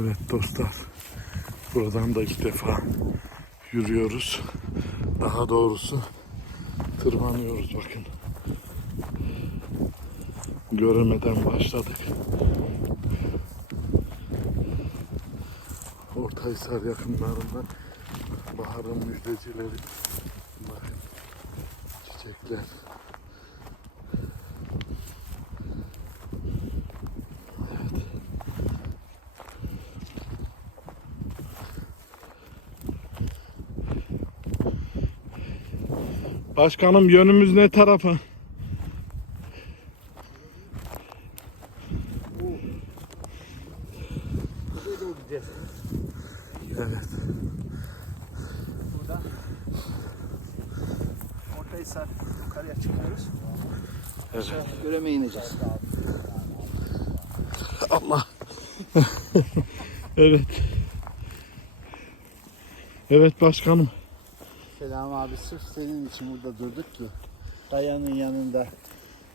Evet dostlar. Buradan da ilk defa yürüyoruz. Daha doğrusu tırmanıyoruz bakın. Göremeden başladık. Ortaysar yakınlarında baharın müjdecileri. Bakın çiçekler. Başkanım yönümüz ne tarafa? Evet. Burada Ortahisar yukarıya çıkıyoruz. Evet. Göreme ineceğiz. Allah. evet. Evet başkanım. Selam abi sırf senin için burada durduk ki Kayanın yanında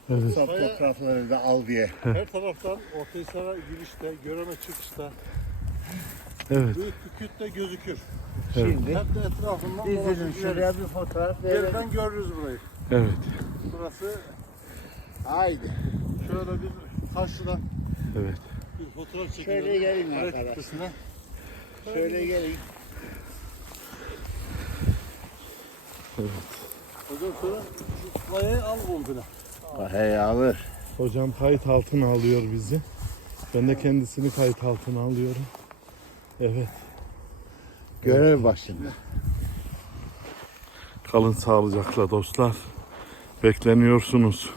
Evet. sap toprakları da al diye. Her taraftan Ortaysar'a girişte, Göreme çıkışta, Evet. Büyük Büküt de gözükür. Şimdi Hep de etrafından dolaşıp şuraya bir fotoğraf verelim. Geriden görürüz burayı. Evet. Burası Haydi. şöyle bir karşıdan Evet. bir fotoğraf çekiyoruz. Şöyle gelin arkadaşlar. Şöyle gelin. Hocam şöyle şu layayı al komple. Hey alır. Hocam kayıt altına alıyor bizi. Ben de kendisini kayıt altına alıyorum. Evet. Görev başında. Kalın sağlıcakla dostlar. Bekleniyorsunuz.